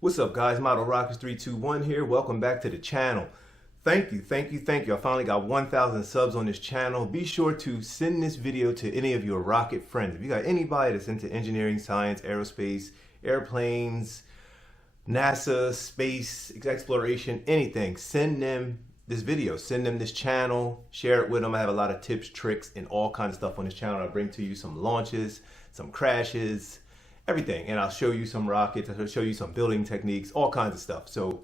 What's up, guys? Model Rockets 321 here. Welcome back to the channel. Thank you. I finally got 1,000 subs on this channel. Be sure to send this video to any of your rocket friends. If you got anybody that's into engineering, science, aerospace, airplanes, NASA, space, exploration, anything, send them this video. Send them this channel. Share it with them. I have a lot of tips, tricks, and all kinds of stuff on this channel. I'll bring to you some launches, some crashes, everything, and I'll show you some rockets, I'll show you some building techniques, all kinds of stuff. So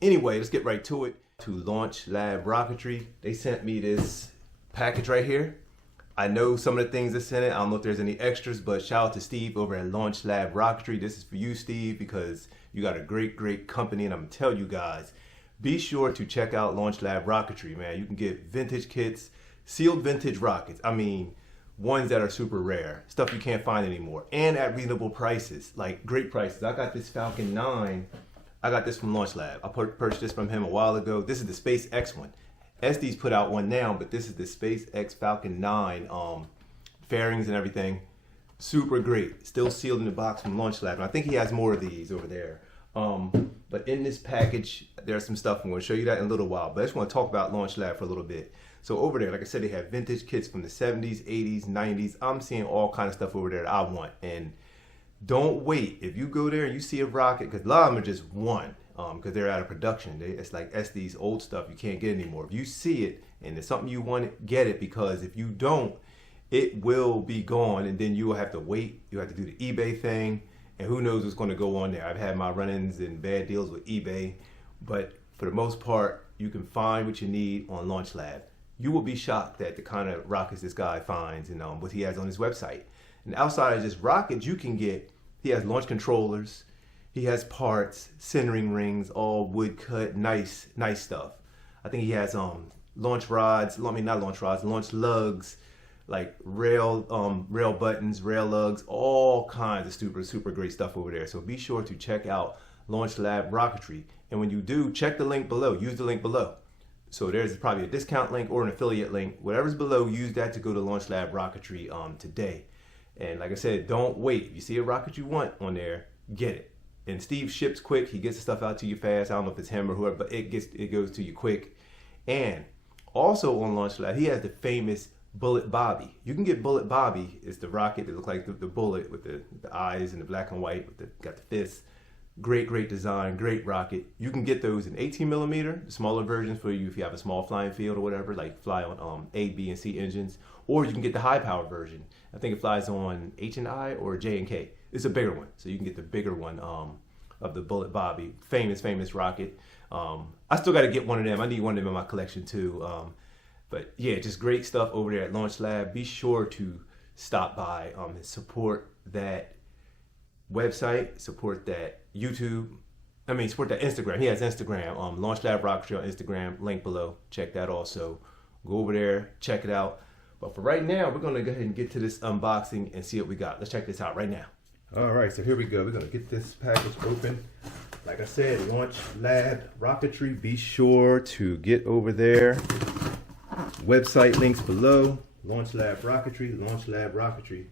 anyway, let's get right to it. To Launch Lab Rocketry, they sent me this package right here. I know some of the things that's in it. I don't know if there's any extras, but shout out to Steve over at Launch Lab Rocketry. This is for you, Steve, because you got a great company, and I'm gonna tell you guys, be sure to check out Launch Lab Rocketry, man. You can get vintage kits, sealed vintage rockets. I mean, ones that are super rare, stuff you can't find anymore, and at reasonable prices, like great prices. I got this Falcon 9. I got this from Launch Lab. I purchased this from him a while ago. This is the SpaceX one. SD's put out one now, but this is the SpaceX Falcon 9 fairings and everything. Super great. Still sealed in the box from Launch Lab. And I think he has more of these over there. But in this package, there's some stuff. I'm going to show you that in a little while. But I just want to talk about Launch Lab for a little bit. So over there, like I said, they have vintage kits from the 70s, 80s, 90s. I'm seeing all kind of stuff over there that I want. And don't wait. If you go there and you see a rocket, because a lot of them are just one, because they're out of production. It's like SD's old stuff you can't get anymore. If you see it and it's something you want, get it, because if you don't, it will be gone, and then you will have to wait. You have to do the eBay thing, and who knows what's going to go on there. I've had my run-ins and bad deals with eBay, but for the most part, you can find what you need on Launch Lab. You will be shocked at the kind of rockets this guy finds and what he has on his website. And outside of just rockets, you can get, he has launch controllers, he has parts, centering rings, all wood cut, nice stuff. I think he has launch rods, not launch rods, launch lugs, like rail buttons, rail lugs, all kinds of super great stuff over there. So be sure to check out Launch Lab Rocketry. And when you do, check the link below, use the link below. So there's probably a discount link or an affiliate link. Whatever's below, use that to go to Launch Lab Rocketry today. And like I said, don't wait. If you see a rocket you want on there, get it. And Steve ships quick. He gets the stuff out to you fast. I don't know if it's him or whoever, but it goes to you quick. And also on Launch Lab, he has the famous Bullet Bobby. You can get Bullet Bobby. It's the rocket that looks like the bullet with the eyes and the black and white, with got the fists. Great design, great rocket. You can get those in 18 millimeter, the smaller versions for you if you have a small flying field or whatever, like fly on A, B, and C engines. Or you can get the high power version. I think it flies on H and I or J and K. It's a bigger one, so you can get the bigger one of the Bullet Bobby. Famous rocket. I still got to get one of them. I need one of them in my collection too. But yeah, just great stuff over there at Launch Lab. Be sure to stop by and support that website, support that YouTube, support that Instagram. He has Instagram, Launch Lab Rocketry on Instagram, link below. Check that also. Go over there, check it out. But for right now, we're gonna go ahead and get to this unboxing and see what we got. Let's check this out right now. All right, so here we go. We're gonna get this package open. Like I said, Launch Lab Rocketry. Be sure to get over there. Website links below. Launch Lab Rocketry, Launch Lab Rocketry.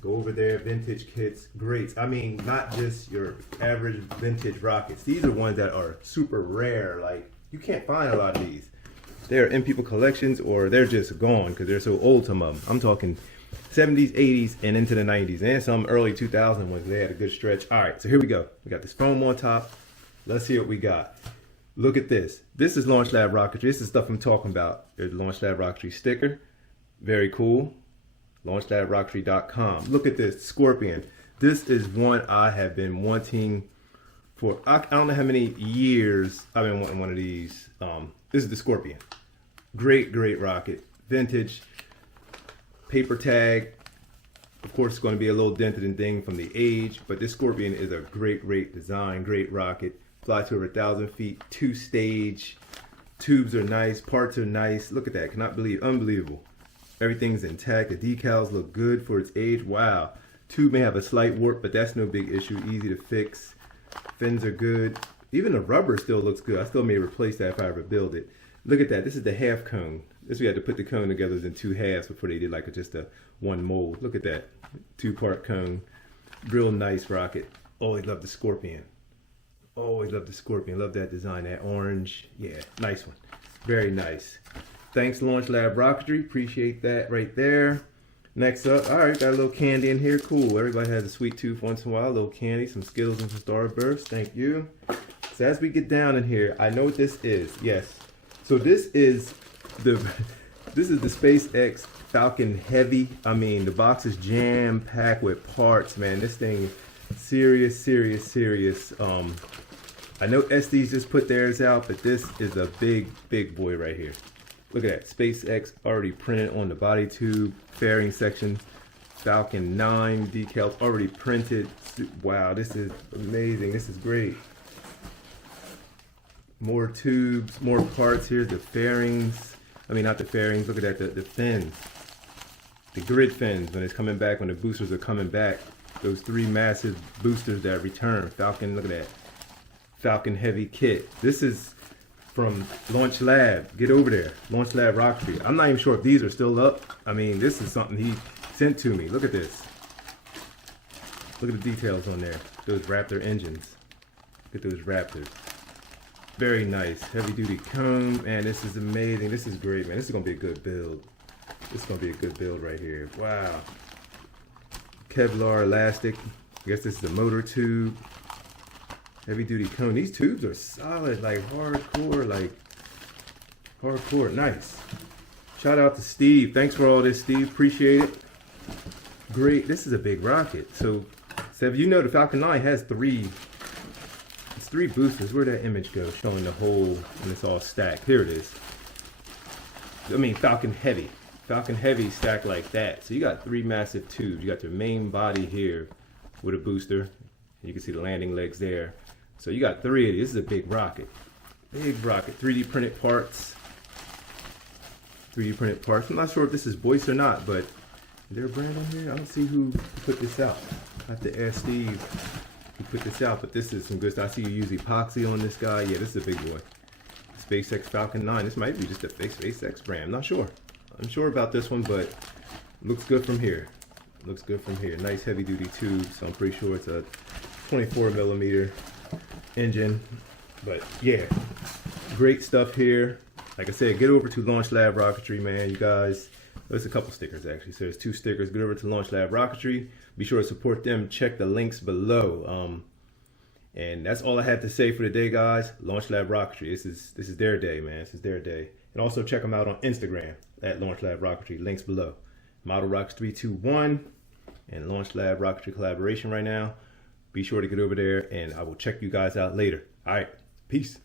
Go over there, vintage kits, great. I mean, not just your average vintage rockets. These are ones that are super rare. Like, you can't find a lot of these. They're in people collections or they're just gone because they're so old, some of them. I'm talking 70s, 80s, and into the 90s, and some early 2000 ones. They had a good stretch. All right, so here we go. We got this foam on top. Let's see what we got. Look at this. This is Launch Lab Rocketry. This is stuff I'm talking about. There's the Launch Lab Rocketry sticker. Very cool. LaunchLabRocketry.com. Look at this Scorpion. This is one I have been wanting for, I don't know how many years I've been wanting one of these. This is the Scorpion. Great rocket. Vintage. Paper tag. Of course, it's going to be a little dented and thing from the age, but this Scorpion is a great design, great rocket. Fly to over 1,000 feet, 2-stage. Tubes are nice, parts are nice. Look at that, cannot believe, unbelievable. Everything's intact. The decals look good for its age. Wow. Tube may have a slight warp, but that's no big issue. Easy to fix. Fins are good. Even the rubber still looks good. I still may replace that if I ever build it. Look at that. This is the half cone. This we had to put the cone together in 2 halves before they did like just a one mold. Look at that. 2-part cone. Real nice rocket. Always love the Scorpion. Always love the Scorpion. Love that design, that orange. Yeah, nice one. Very nice. Thanks, Launch Lab Rocketry. Appreciate that right there. Next up, all right, got a little candy in here. Cool. Everybody has a sweet tooth once in a while. A little candy, some Skittles and some Starburst. Thank you. So as we get down in here, I know what this is. Yes. So this is the SpaceX Falcon Heavy. I mean, the box is jam packed with parts, man. This thing, serious. I know SD's just put theirs out, but this is a big boy right here. Look at that, SpaceX already printed on the body tube, fairing section, Falcon 9 decals already printed. Wow, this is amazing. This is great. More tubes, more parts. Here's the fairings. I mean, not the fairings. Look at that, the fins. The grid fins when it's coming back, when the boosters are coming back. Those 3 massive boosters that return. Falcon, look at that. Falcon Heavy kit. This is from Launch Lab. Get over there. Launch Lab Rocketry. I'm not even sure if these are still up. I mean, this is something he sent to me. Look at this. Look at the details on there. Those Raptor engines. Look at those Raptors. Very nice. Heavy duty cone. Man, this is amazing. This is great, man. This is going to be a good build. This is going to be a good build right here. Wow. Kevlar elastic. I guess this is a motor tube. Heavy duty cone. These tubes are solid, like hardcore, nice. Shout out to Steve. Thanks for all this, Steve. Appreciate it. Great. This is a big rocket. So if you know, the Falcon 9 has 3 boosters. Where'd that image go? Showing the whole, and it's all stacked. Here it is. I mean, Falcon Heavy. Falcon Heavy stacked like that. So you got 3 massive tubes. You got your main body here with a booster. You can see the landing legs there. So you got 3 of these. This is a big rocket. Big rocket. 3D printed parts. 3D printed parts. I'm not sure if this is Boyce or not, but is there a brand on here? I don't see who put this out. I have to ask Steve who put this out, but this is some good stuff. I see you use epoxy on this guy. Yeah, this is a big boy. SpaceX Falcon 9. This might be just a fake SpaceX brand. I'm not sure. I'm sure about this one, but looks good from here. Looks good from here. Nice heavy duty tube. So I'm pretty sure it's a 24mm engine. But yeah, great stuff here. Like I said, get over to Launch Lab Rocketry, man. You guys, there's a couple stickers actually. So there's 2 stickers. Get over to Launch Lab Rocketry. Be sure to support them. Check the links below. And that's all I have to say for today, guys. Launch Lab Rocketry. This is their day, man. This is their day. And also check them out on Instagram at Launch Lab Rocketry. Links below. Model Rockets 321 and Launch Lab Rocketry collaboration right now. Be sure to get over there, and I will check you guys out later. All right, peace.